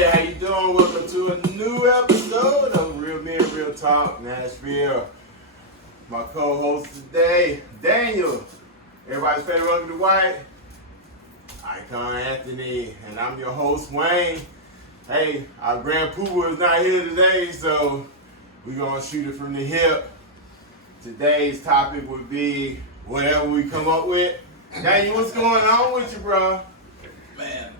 Hey, how you doing? Welcome to a new episode of Real Men, Real Talk, Nashville. My co-host today, Daniel. Everybody's favorite Uncle Dwight, Icon Anthony, and I'm your host, Wayne. Hey, our Grand Poobah is not here today, so we're gonna shoot it from the hip. Today's topic would be whatever we come up with. Daniel, what's going on with you, bro? Man,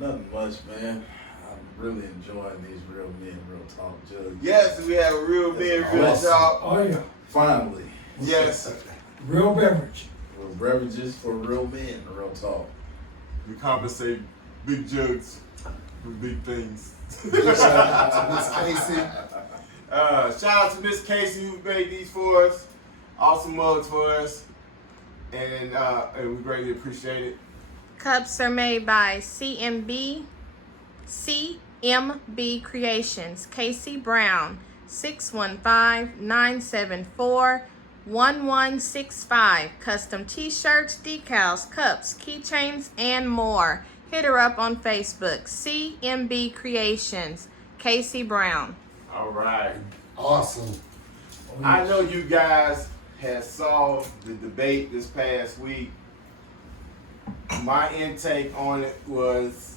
nothing much, man. I'm really enjoying these Real Men, Real Talk jugs. Yes, we have a Real Men, Real awesome. Talk. Oh yeah, Finally. Yes, real beverage. Real beverages for real men, real talk. we compensate big jugs for big things. Shout out to Miss Casey. Shout out to Miss Casey who made these for us. Awesome mugs for us. And we greatly appreciate it. Cups are made by CMB Creations. Casey Brown, 615-974-1165. Custom t-shirts, decals, cups, keychains, and more. Hit her up on Facebook. CMB Creations. Casey Brown. All right. Awesome. I know you guys had saw the debate this past week. My intake on it was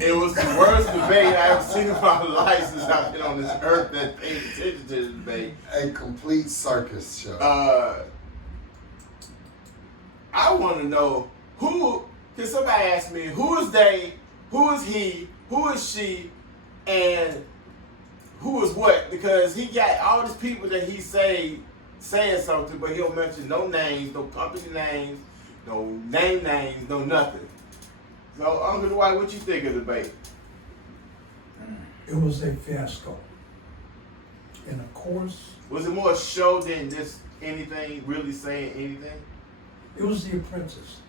it was the worst debate I ever seen in my life since I've been on this earth that paid attention to the debate. A complete circus show. I want to know who. Can somebody ask me who is they, who is he, who is she, and who is what? Because he got all these people that he saying something, but he'll mention no names, no company names, no names, no nothing. So, Uncle Dwight, what you think of the debate? It was a fiasco. And of course, Was it more a show than just anything, really saying anything? it was The Apprentice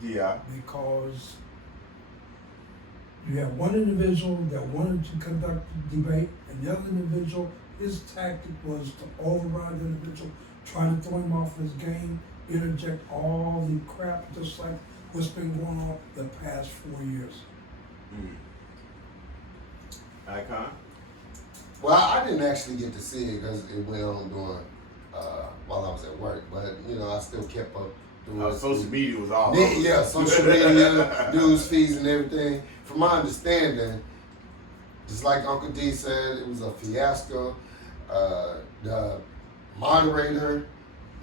Yeah. because you have one individual that wanted to conduct the debate, and the other individual, his tactic was to override the individual, try to throw him off his game, interject all the crap, just like what's been going on the past 4 years. Icon? Well, I didn't actually get to see it because it went on during while I was at work, but I still kept up doing Social media was all Yeah, over. yeah, social media, news feeds and everything. From my understanding, just like Uncle D said, it was a fiasco. The moderator,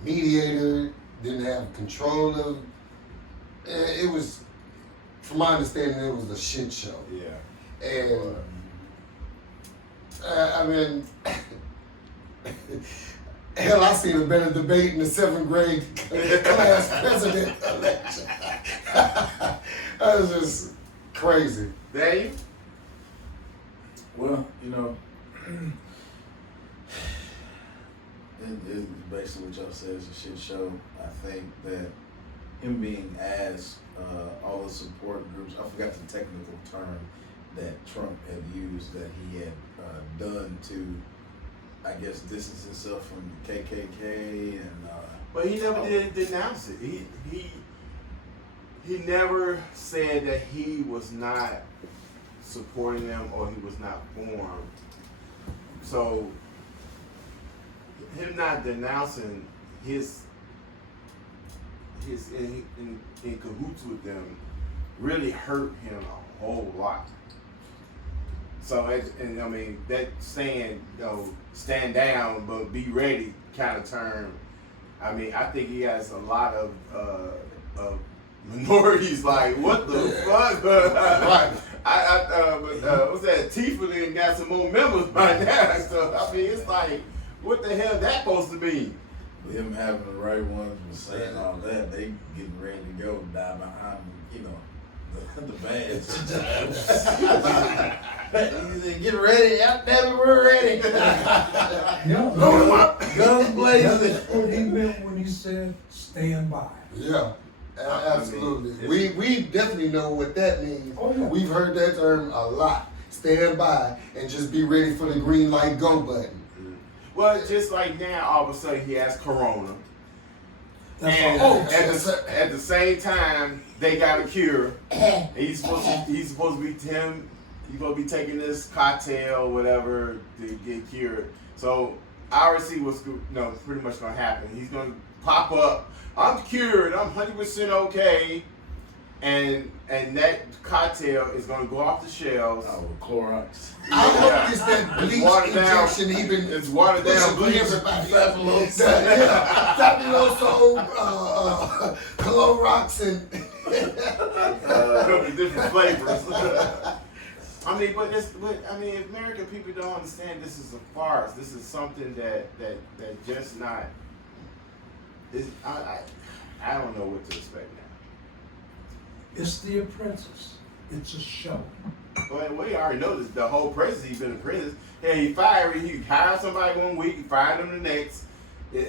mediator didn't have control of it. Was, from my understanding, it was a shit show. Yeah. And I mean, hell, I seen a better debate in the 7th grade class president election. That was just crazy. Dave? Well, it's basically what y'all said is a shit show. I think that him being asked all the support groups, I forgot the technical term that Trump had used that he had done to, I guess, distance himself from the KKK and. But he never did denounce it. He never said that he was not supporting them or he was not for them. So him not denouncing his in cahoots with them really hurt him a whole lot. So and I mean that saying, stand down but be ready kind of term. I mean, I think he has a lot of minorities like, what the fuck? Right. What's that? Tifa then got some more members by now. So I mean, it's like, what the hell that supposed to be? Him having the right ones was saying all that, they getting ready to go die behind, the badge. He said, get ready, damn it, we're ready. Guns blazing. That's what he meant when he said stand by. Yeah, absolutely. I mean, we definitely know what that means. Oh, yeah. We've heard that term a lot. Stand by and just be ready for the green light go button. Well, just like now, all of a sudden he has corona. That's And a hoax. at the same time, they got a cure. And he's supposed to be him. He's supposed to be taking this cocktail, or whatever, to get cured. So I already see what's pretty much gonna happen. He's gonna pop up. I'm cured. I'm 100% okay. And that cocktail is gonna go off the shelves. With Clorox. I hope it's that It's bleach watered down. injection he been It's watered down pushing bleach. everybody. Fabuloso. Fabuloso, Clorox, and Different flavors. I mean, if American people don't understand this is a farce. This is something that just not. I don't know what to expect now. It's The Apprentice. It's a show. Well, we already know this. The whole presidency been a president. Hey, he fired. He hired somebody one week. He fired them the next.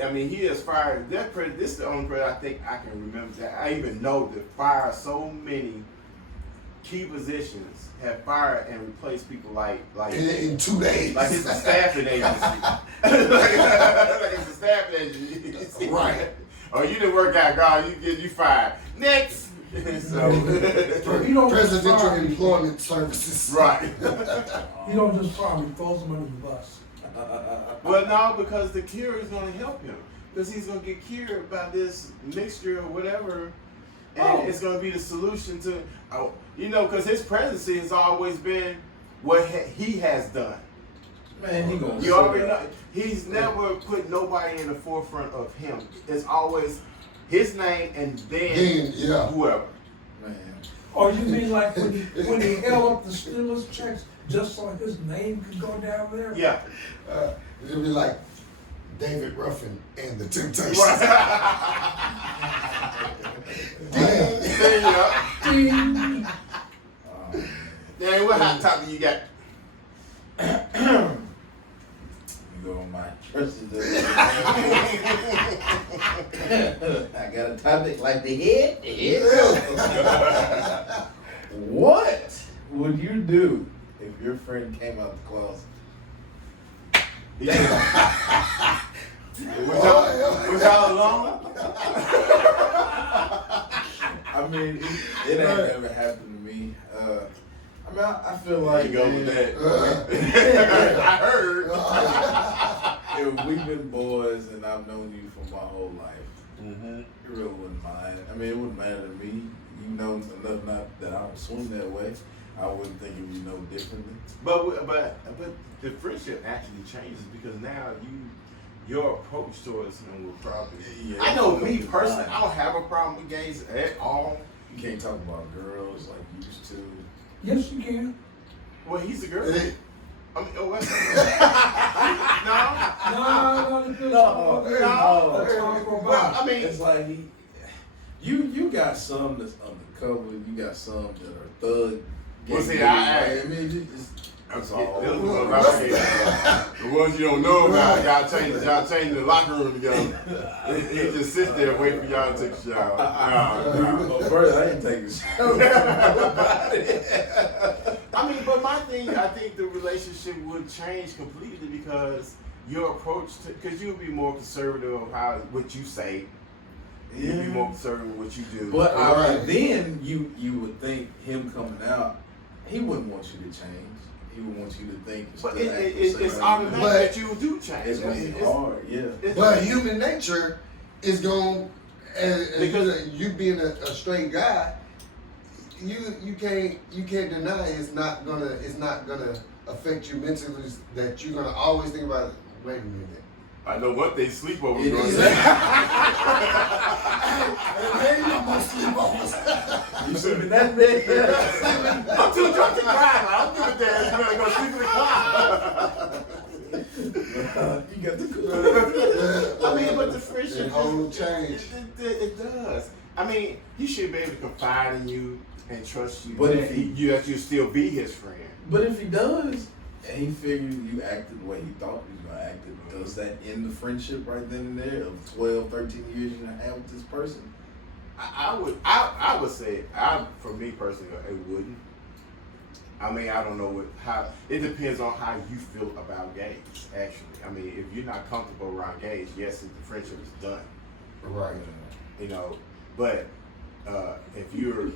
I mean, he has fired. This is the only president I think I can remember that I even know that fired so many key positions, have fired and replaced people like in 2 days. like it's a staffing agency. like it's a staffing agency. Right. Oh, you didn't work out, God. You fired. Next. So, He don't just Presidential fire people. Employment Services. right. He don't just fire me, throws them under the bus. Well, no, because the cure is going to help him. Because he's going to get cured by this mixture or whatever. And it's going to be the solution to, because his presidency has always been what he has done. Man, he gonna. You already know. He's never put nobody in the forefront of him. It's always his name and then Yeah. whoever. Man. Or you mean like when he held up the stimulus checks just so his name could go down there? Yeah. It'll be like David Ruffin and the Temptations. There you go. Ding. Dang, what hot topic you got? You go on my president. I got a topic like the head. What would you do if your friend came out the closet? Was y'all alone? I mean, it ain't never happened to me. I feel like You go with man, that. I heard. if we've been boys and I've known you for my whole life, Mm-hmm. you really wouldn't mind. I mean, it wouldn't matter to me. You know enough not that I don't swing that way. I wouldn't think of you no differently. But the friendship actually changes because now your approach towards him will probably. Yeah, I know it's me gonna be personally, fine. I don't have a problem with gays at all. You can't talk about girls like you used to. Yes, you can. Well, he's a girl. I mean, what? No. Well, I mean, It's like you got some that's undercover. You got some that are thug. Well, see, gang I members. I mean, That's all. Those ones right here. The ones you don't know about, y'all change the locker room together. He just sits there and wait for y'all to take a shower. But first, I ain't taking a shower. I mean, but my thing, I think the relationship would change completely because your approach to, because you'll be more conservative of what you say. You'll be more conservative with what you do. But Right. then you would think him coming out, he wouldn't want you to change. He would want you to think. But still act the it's same. automatic But- that you do change. It's gonna be It's- hard, yeah. it's- But human nature is going, Because- you being a straight guy, you can't deny it's not gonna affect you mentally. That you're gonna always think about. Wait a minute. I know one thing, sleepover It going is. to Ain't no more sleepovers. You sleep in that bed? I'm too drunk to cry. I'm good at that. You better go sleep in the car. You got the I mean, but the friendship It whole is- change. It does. I mean, he should be able to confide in you and trust you. But that if he- that you still be his friend. But if he does, and he figured you acted the way he thought you was gonna act, does that end the friendship right then and there of 12, 13 years you're gonna have with this person? I would say, for me personally, it wouldn't. I mean, I don't know how. It depends on how you feel about gays. Actually, I mean, if you're not comfortable around gays, yes, the friendship is done. Right. you know, but if you're,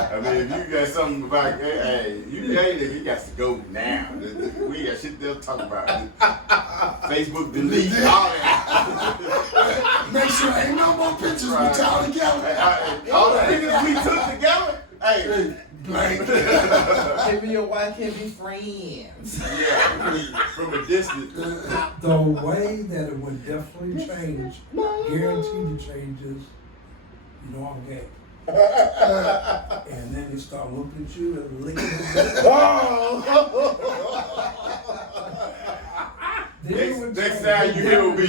I mean, if you got something about, hey, you got to go now. We got shit they'll talk about. Facebook delete all that. Make sure ain't no more pictures with y'all together. All the niggas we took together, hey, Blank. Maybe your wife can be friends. yeah, from a distance. The way that it would definitely change, guaranteed to change is, you know I'm gay. And then they start looking at you and licking you. Next time you hear will be.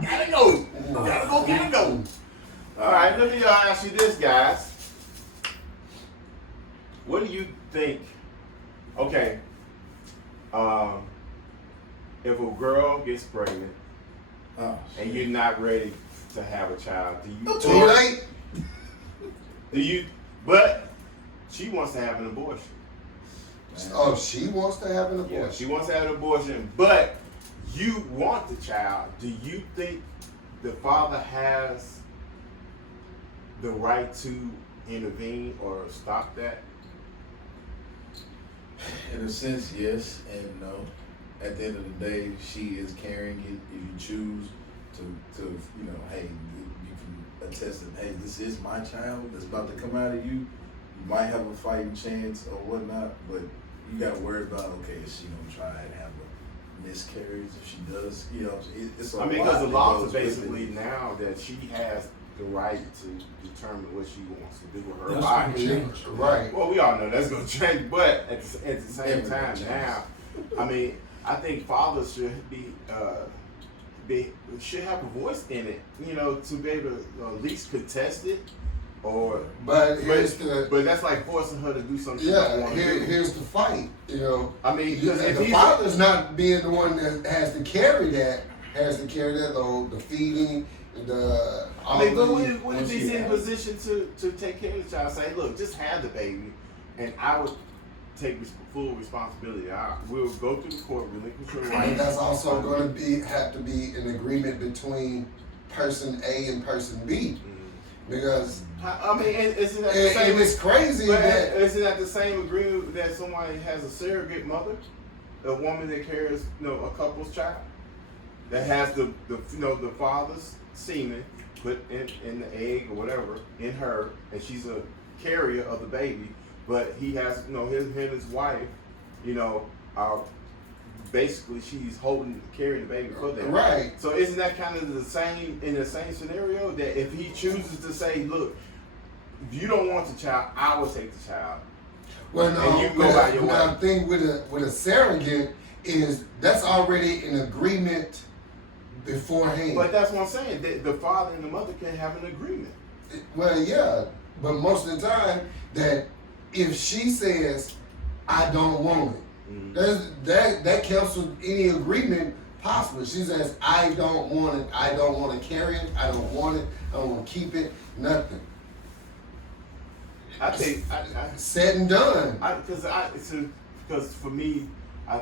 Gotta go. All right, let me ask you this, guys. What do you think? Okay, if a girl gets pregnant and you're not ready to have a child, do you? Too late. Do you? But she wants to have an abortion. Oh, she wants to have an abortion. Yeah, she wants to have an abortion, but you want the child. Do you think the father has the right to intervene or stop that? In a sense, yes and no. At the end of the day, she is carrying it. If you choose to you know, hey, you can attest that, hey, this is my child that's about to come out of you. You might have a fighting chance or whatnot, but you got to worry about, okay, is she gonna try and have a miscarriage? If she does, you know, it's a I mean, lot because the that law goes is with basically it. now that she has the right to determine what she wants to do with her That's body. gonna change. Right. Well, we all know that's going to change, but at the same Everything time changes. now, I mean, I think fathers should should have a voice in it, you know, to be able to at least contest it, or But here's the but that's like forcing her to do something she yeah. don't want to do. Here's the fight. You know, I mean, because if the he's father's not being the one that has to carry that load, the feeding, the. I mean, but all what if the- he's in a position to take care of the child? Say, look, just have the baby, and I would take full responsibility. We'll go through the court, relinquish your And rights. that's also going to have to be an agreement between person A and person B, because I mean, isn't that the and same? it's crazy But that isn't that the same agreement that somebody has a surrogate mother, a woman that carries, you know, a couple's child, that has the you know, the father's semen put in the egg or whatever in her, and she's a carrier of the baby, but he has, you know, him and his wife, you know, are basically she's carrying the baby for them. right. So isn't that kind of the same in the same scenario, that if he chooses to say, look, if you don't want the child, I will take the child. Well, no, And you go by your now way. the thing with a surrogate is that's already an agreement beforehand. But that's what I'm saying. The father and the mother can have an agreement. Well, yeah, but most of the time that if she says I don't want it, that cancels any agreement possible. She says I don't want it. I don't want to carry it. I don't want it. I don't want to keep it. Nothing. I think Said and done. because for me, I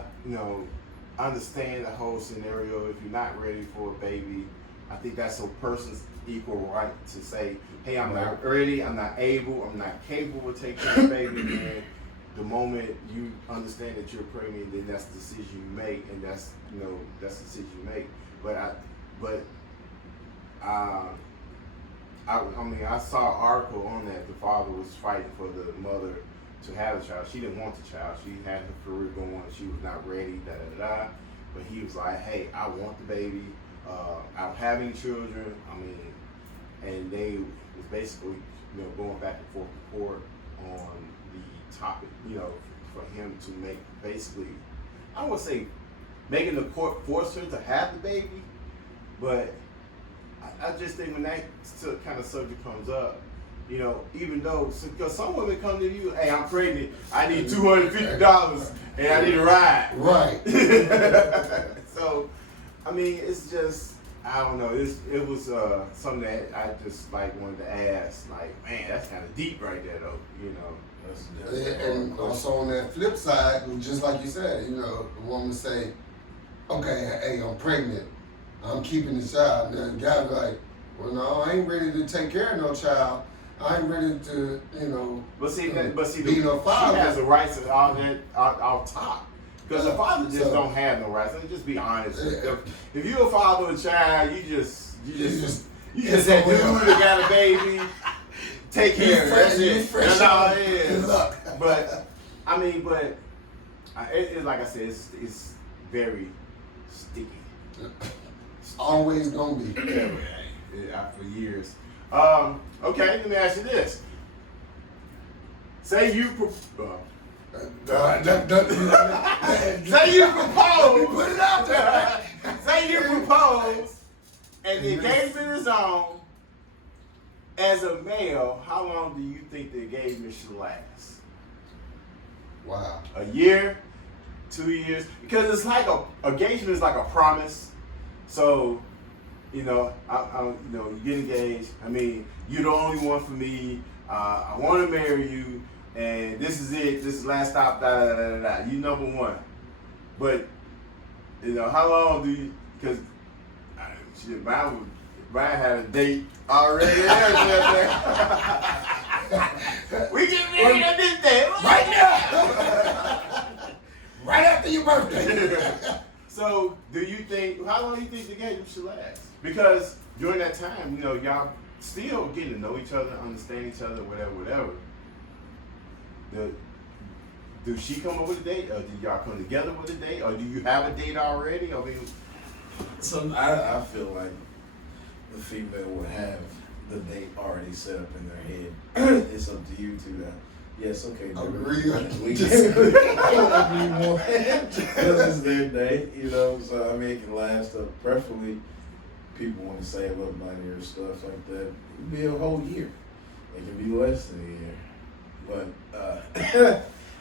understand the whole scenario. If you're not ready for a baby, I think that's a person's equal right to say, hey, I'm not ready, I'm not able, I'm not capable of taking care of the baby. And the moment you understand that you're pregnant, then that's the decision you make, and that's the decision you make. I mean, I saw an article on that. The father was fighting for the mother to have a child. She didn't want the child. She had her career going. She was not ready, But he was like, hey, I want the baby. I'm having children. I mean, and they was basically, going back and forth to court on the topic, for him to make basically, I would say, making the court force her to have the baby, but I just think when that kind of subject comes up, even though, because some women come to you, hey, I'm pregnant, I need $250 and I need a ride. Right. So, I mean, it's just, I don't know. It was something that I just like wanted to ask. Like, man, that's kind of deep right there, though. You know. That's And definitely also on that flip side, just like you said, the woman say, okay, hey, I'm pregnant. I'm keeping the child. And the guy be like, well, no, I ain't ready to take care of no child. I ain't ready to, But see, be no father. she has the rights of all that off top. Because the father just So- don't have no rights. Let's just be honest. Yeah. If you're a father of a child, you just it's that dude somewhere. that got a baby. Take care of it. That's You it. fresh That's all out. it is. Good luck. But it's like I said, it's very sticky. Always gonna be. For years. Okay, let me ask you this. Say you say you propose. Put it out there. Say you propose, and the engagement is on. As a male, how long do you think the engagement should last? Wow. A year, 2 years? Because it's like engagement is like a promise. So, I you get engaged. I mean, you're the only one for me. I want to marry you, and this is it. This is last stop. Da da da da da. You number one. But how long do you? Because Brian had a date already. We get married on this day. Right now. Right after your birthday. So, do you think? How long do you think the engagement should last? Because during that time, y'all still getting to know each other, understand each other, whatever. Do she come up with a date, or do y'all come together with a date, or do you have a date already? I mean, I feel like the female would have the date already set up in their head. It's up to you to, yes, okay. Agree or We disagree. whatever you want. This is their date, so I mean, it can last up. Preferably, people want to save up money or stuff like that. It can be a whole year. It can be less than a year. But,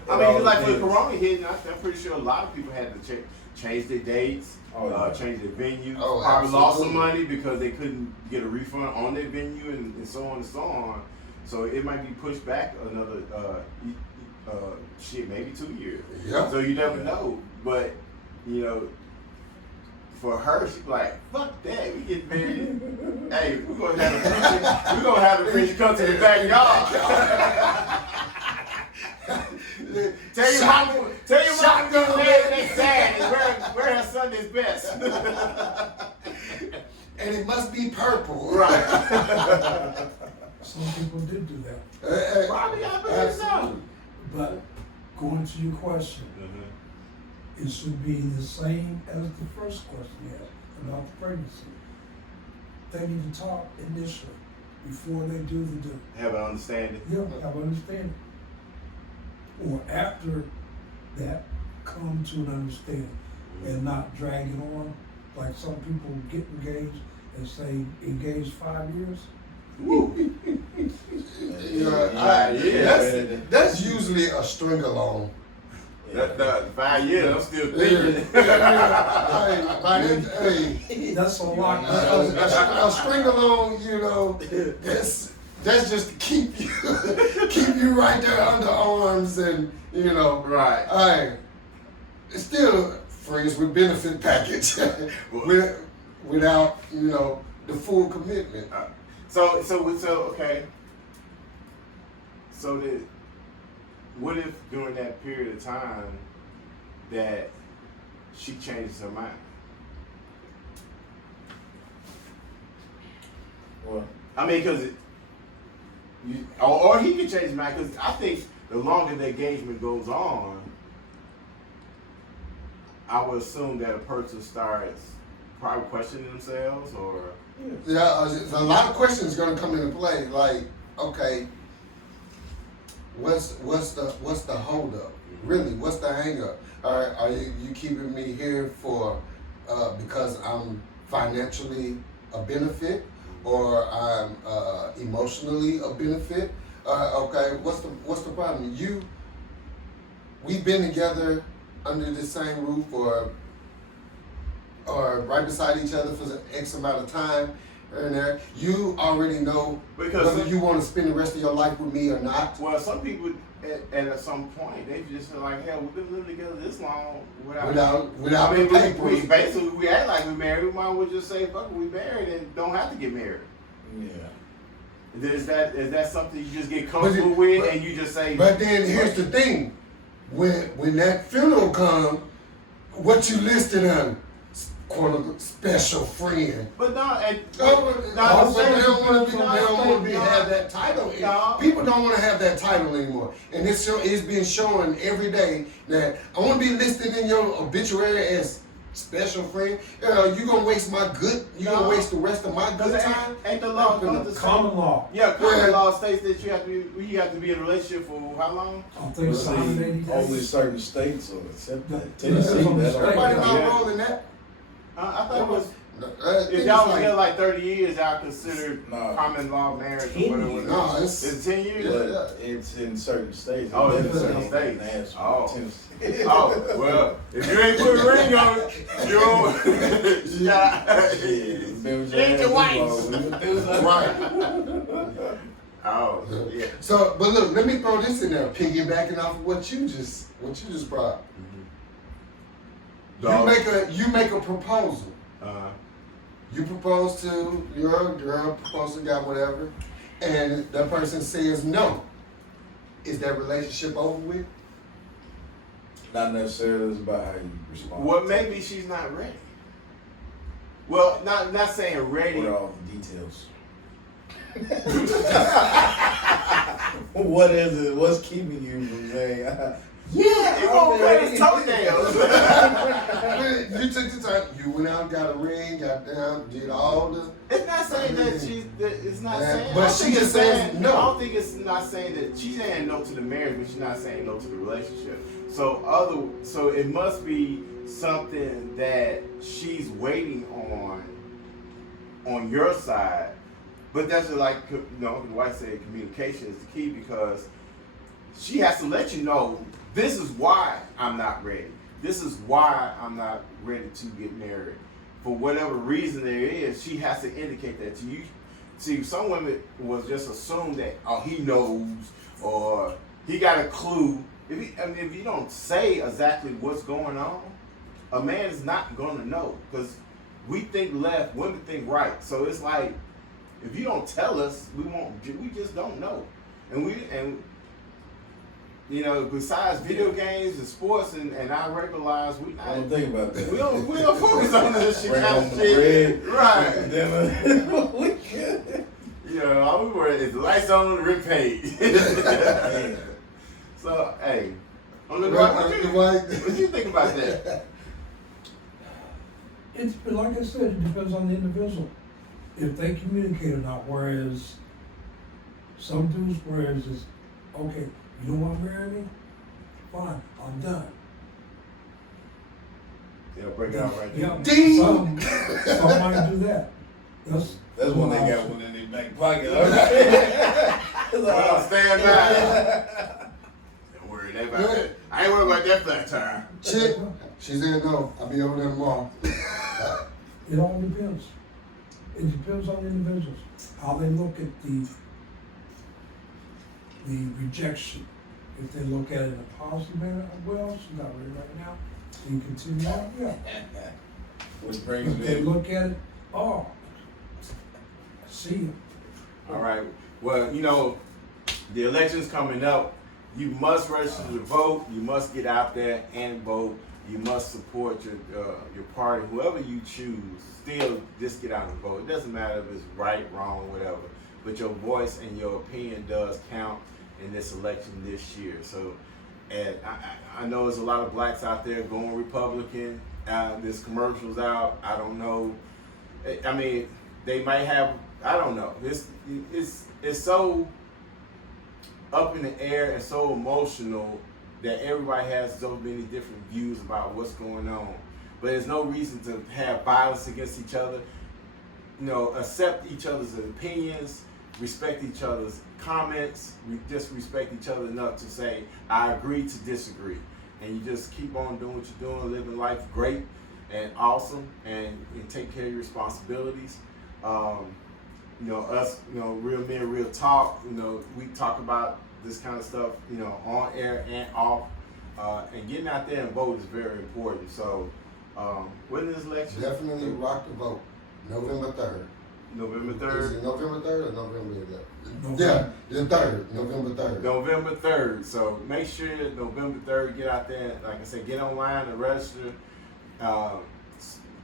I mean, it's like when Corona hit, I'm pretty sure a lot of people had to change their dates, change their venue. Oh, probably lost some absolutely. money because they couldn't get a refund on their venue and so on and so on. So it might be pushed back another, maybe 2 years. Yeah. So you never know. But, for her, she's like, fuck that, we get married. Hey, we're gonna have the preacher come to the backyard. Tell your mama to marry next Saturday. Wear her Sunday's best. And it must be purple. Right. Some people did do that. Probably I believe so. But going to your question, it should be the same as the first question you had about the pregnancy. They need to talk initially before they do the do. Have an understanding. Yeah, have understanding. Or after that, come to an understanding and not drag it on. Like some people get engaged and say engaged 5 years. That's usually a string along. The 5 years, I'm still Hey, thinking. That's a lot. a string along, that's just to keep you right there under arms and Right. It's still friends with benefit package without the full commitment. So okay. So what if during that period of time that she changes her mind? Well, I mean, because or he can change his mind. Because I think the longer the engagement goes on, I would assume that a person starts probably questioning themselves, or Yeah, a lot of questions going to come into play. Like, okay, what's the hold up? Really, what's the hang up? Are you keeping me here for because I'm financially a benefit, or I'm emotionally a benefit? Okay, what's the problem? We've been together under the same roof for or right beside each other for X amount of time and there, you already know Because whether you want to spend the rest of your life with me or not. Well, some people at some point they just feel like, hell, we've been living together this long Without I mean, the papers. we basically we act like we married. We might as well just say, fuck it, we married and don't have to get married. Yeah. Is that something you just get comfortable with and you just say? But then here's the thing: when that funeral comes, what you listed on, quote unquote, special friend. But no, and They don't want to have that title. No. People don't want to have that title anymore, and it's being shown every day that I want to be listed in your obituary as special friend. You gonna waste my good? You gonna waste the rest of my good time? Ain't the law going to Common law. Yeah, common law states that you have to be in a relationship for how long? I think it's 180 days. Only certain states will accept that. Yeah, Tennessee, that's on the that's state. Everybody not Yeah. rolling that. I thought it was. If If y'all was together like 30 years, y'all considered No. common law marriage or 10 whatever. years. No, it's It's 10 years. But it's in certain states. Oh, it's in It's certain in states. Nashville, Oh. Tennessee. Oh, well, if you ain't put a ring on it, you don't. Yeah. Ain't your wife. right. Oh, yeah. So, but look, let me throw this in there, piggybacking off of what you just brought. You make a proposal. You propose to your girl, propose to guy, whatever, and that person says no. Is that relationship over with? Not necessarily. It's about how you respond. Well, maybe she's not ready. Well, not saying ready. What are all the details? What is it? What's keeping you from saying? Yeah, you gonna cut his toenails. You took the time. You went out, got a ring, got down, did all the. It's not saying that it's not Yeah, saying. but I don't she think just it's says saying, no. I don't think it's not saying that she's saying no to the marriage, but she's not saying no to the relationship. So it must be something that she's waiting on your side. But that's just like the wife said, communication is the key because she has to let you know this is why I'm not ready. This is why I'm not ready to get married. For whatever reason there is, she has to indicate that to you. See, some women will just assume that, oh, he knows or he got a clue. If you don't say exactly what's going on, a man is not going to know because we think left, women think right. So it's like, if you don't tell us, we just don't know. And besides video games and sports and our regular lives, we I don't not. think about that. We don't focus on this shit Bring kind home of the shit. bread. Right. Then we can. All we worry is the lights on and rent paid. So, hey. What you think about that? Like I said, it depends on the individual. If they communicate or not, whereas some dudes, it's, okay, you don't want to marry me? Fine, I'm done. Yeah, break it out right there. Yeah, Ding! some might do that. That's when what they I- got one in their back pocket. Okay. Well, stand by. Don't worry about that. I ain't worried about that flat tire. Chick, she said no. I'll be over there tomorrow. It all depends. It depends on the individuals, how they look at the rejection. If they look at it in a positive manner, well, she's not ready right now. You continue on, yeah. Which brings If they me. look at it, oh, see you. All right. Well, the election's coming up. You must register to vote. You must get out there and vote. You must support your party, whoever you choose. Still, just get out and vote. It doesn't matter if it's right, wrong, whatever. But your voice and your opinion does count in this election this year. So, and I know there's a lot of blacks out there going Republican. There's commercials out. I don't know. I mean, they might have. I don't know. It's so up in the air and so emotional that everybody has so many different views about what's going on. But there's no reason to have violence against each other. Accept each other's opinions, respect each other's comments, just respect each other enough to say, I agree to disagree. And you just keep on doing what you're doing, living life great. and awesome, and take care of your responsibilities. You know, us, you know, real men, real talk. You know, we talk about this kind of stuff, you know, on air and off. And getting out there and vote is very important. So, winning this election, Definitely rock the vote. November 3rd. November Is 3rd. it November 3rd or November 11th? November. Yeah, the 3rd. November 3rd. November 3rd. So make sure November 3rd, get out there. Like I said, get online and register.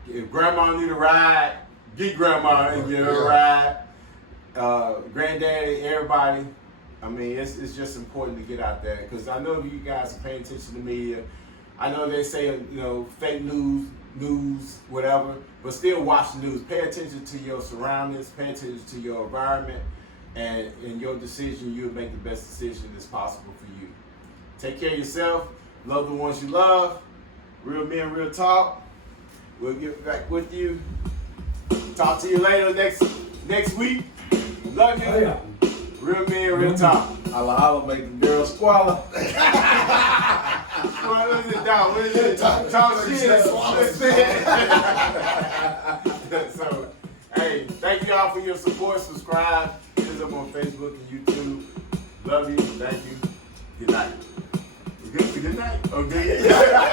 If grandma need a ride, get grandma and get her a ride. Granddaddy, everybody. I mean, it's just important to get out there because I know you guys are paying attention to media. I know they say, you know, fake news, whatever, but still watch the news. Pay attention to your surroundings, pay attention to your environment, and in your decision, you'll make the best decision that's possible for you. Take care of yourself, love the ones you love. Real men, real talk. We'll get back with you. Talk to you later next week. Love you. Oh, yeah. Real men, real talk. Holla holla, make the girls squalor. What is it, dog? What is it? Talk shit. So, hey, thank you all for your support. Subscribe. Hit us up on Facebook and YouTube. Love you. Thank you. Good night. Good night. Okay.